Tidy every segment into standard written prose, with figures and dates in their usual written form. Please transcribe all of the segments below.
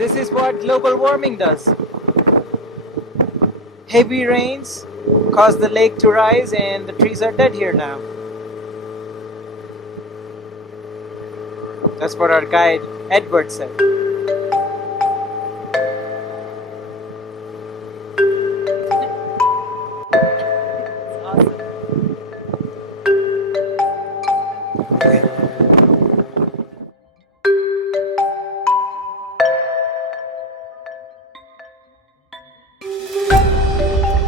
This is what global warming does. Heavy rains cause the lake to rise and the trees are dead here now. That's what our guide Edward said.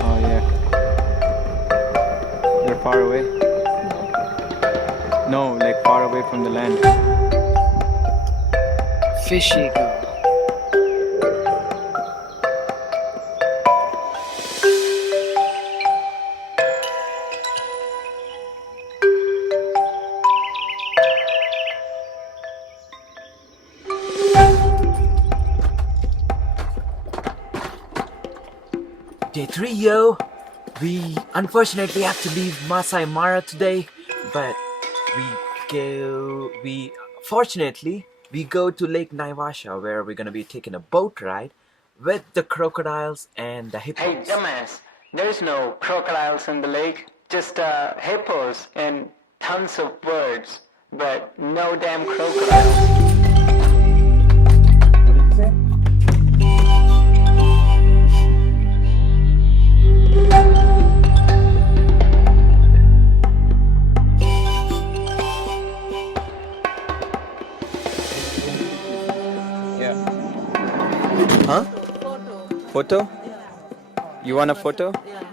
Oh yeah. You're far away? No, like far away from the land. Fishy girl. Day 3, yo! We unfortunately have to leave Masai Mara today, but fortunately we go to Lake Naivasha, where we're gonna be taking a boat ride with the crocodiles and the hippos. Hey, dumbass. There's no crocodiles in the lake, just hippos and tons of birds, but no damn crocodiles. Huh? Photo? You want a photo? Yeah.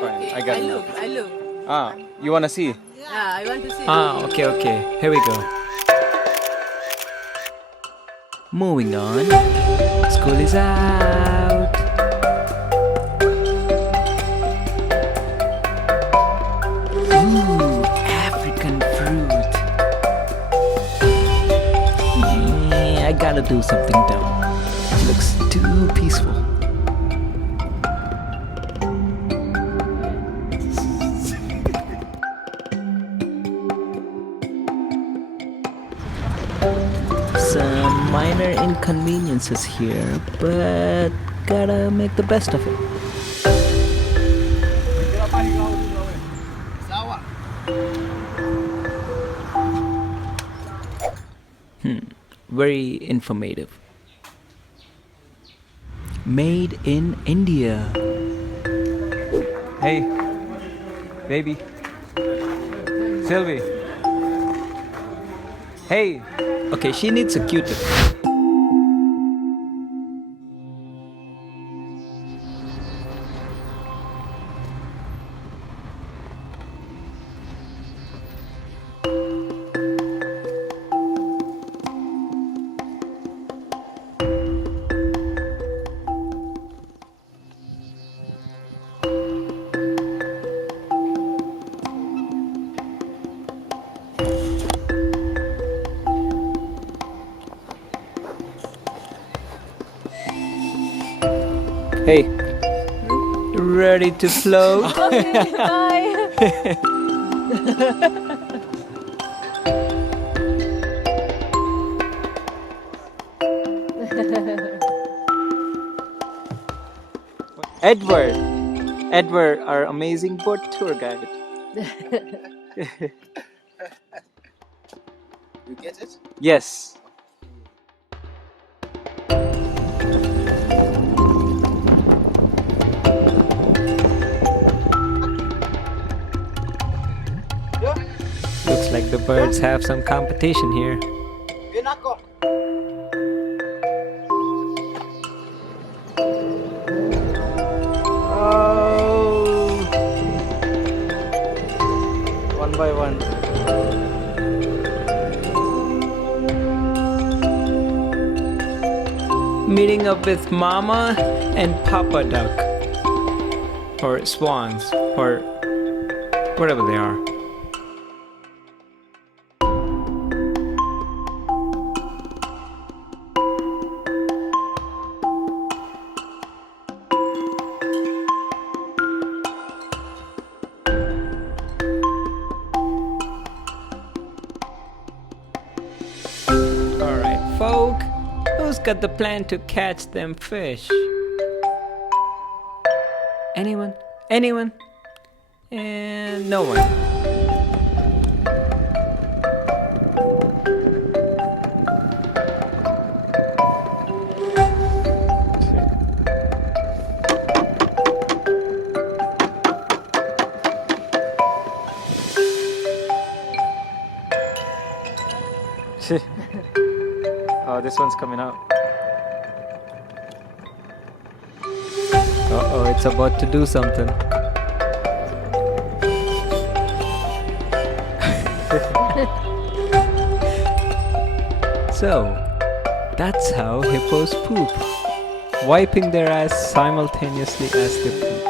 Fine, I got it. I look. Ah, you wanna see? Yeah, I want to see. Okay. Here we go. Moving on. School is out. Ooh, African fruit. Yeah, I gotta do something dumb. It looks too peaceful. Some minor inconveniences here, but gotta make the best of it. Very informative. Made in India. Hey, baby. Sylvie. Hey. Okay, she needs a Q-tip. Hey, ready to float? Okay, bye. Edward, our amazing boat tour guide. You get it? Yes. Looks like the birds have some competition here. Oh. One by one. Meeting up with Mama and Papa Duck. Or swans. Or whatever they are. Alright, folk? Who's got the plan to catch them fish? Anyone? Anyone? And no one. Oh, this one's coming out. Uh-oh, it's about to do something. So, that's how hippos poop. Wiping their ass simultaneously as they poop.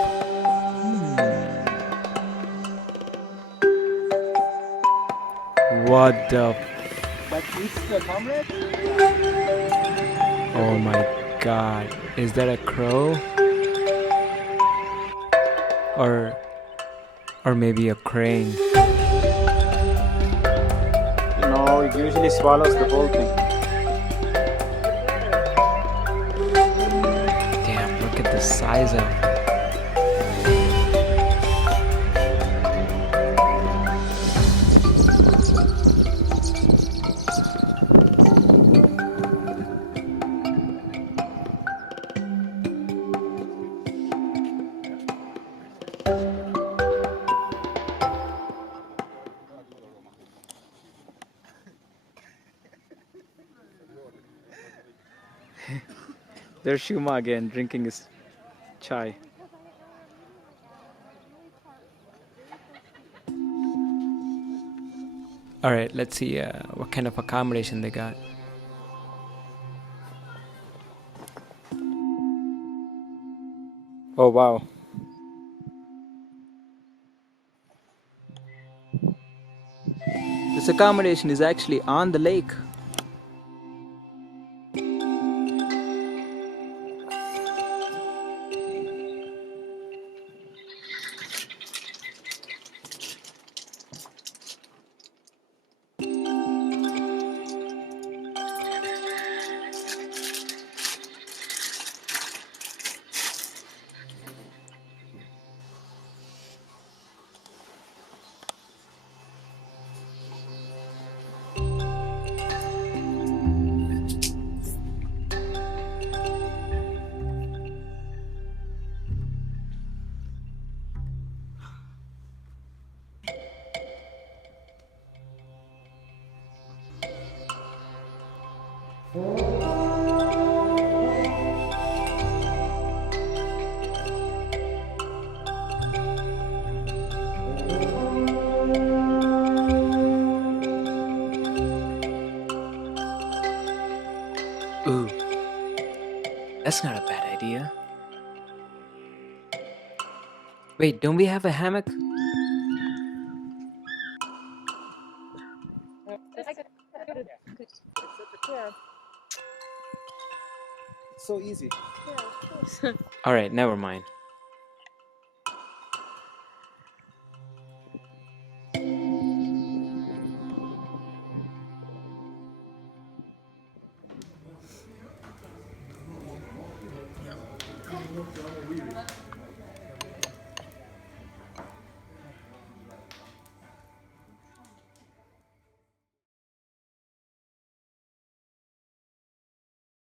What the That eats the comrade? Oh my god. Is that a crow? Or maybe a crane. No, it usually swallows the whole thing. Damn, look at the size of it. There's Shuma again drinking his chai. Alright, let's see what kind of accommodation they got. Oh wow. This accommodation is actually on the lake. Ooh, that's not a bad idea. Wait, don't we have a hammock? So easy. Alright, never mind.